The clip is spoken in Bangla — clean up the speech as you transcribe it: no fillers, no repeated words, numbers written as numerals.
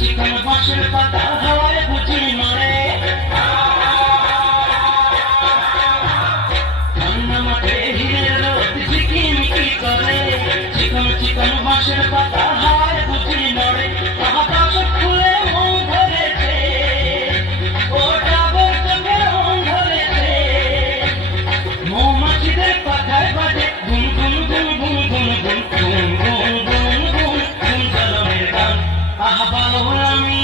চিকন বাঁশের পাতা হাওয়ায় বুঝি নড়ে, ঠান্ডা মাঠে হিরের রোদ ঝিকিমিকি করে। চিকন চিকন বাঁশের পাতা হাওয়ায় বুঝি নড়ে, আকাশ খুলে মন ধরেছে, ও ডাবর চোখে মন ধরেছে। মৌমাছিদের পাখায় বাজে গুন গুন গুন গুন গুন গুন গুন গুন গুন গুন গুন জলমের গান। আহা বাউল আমি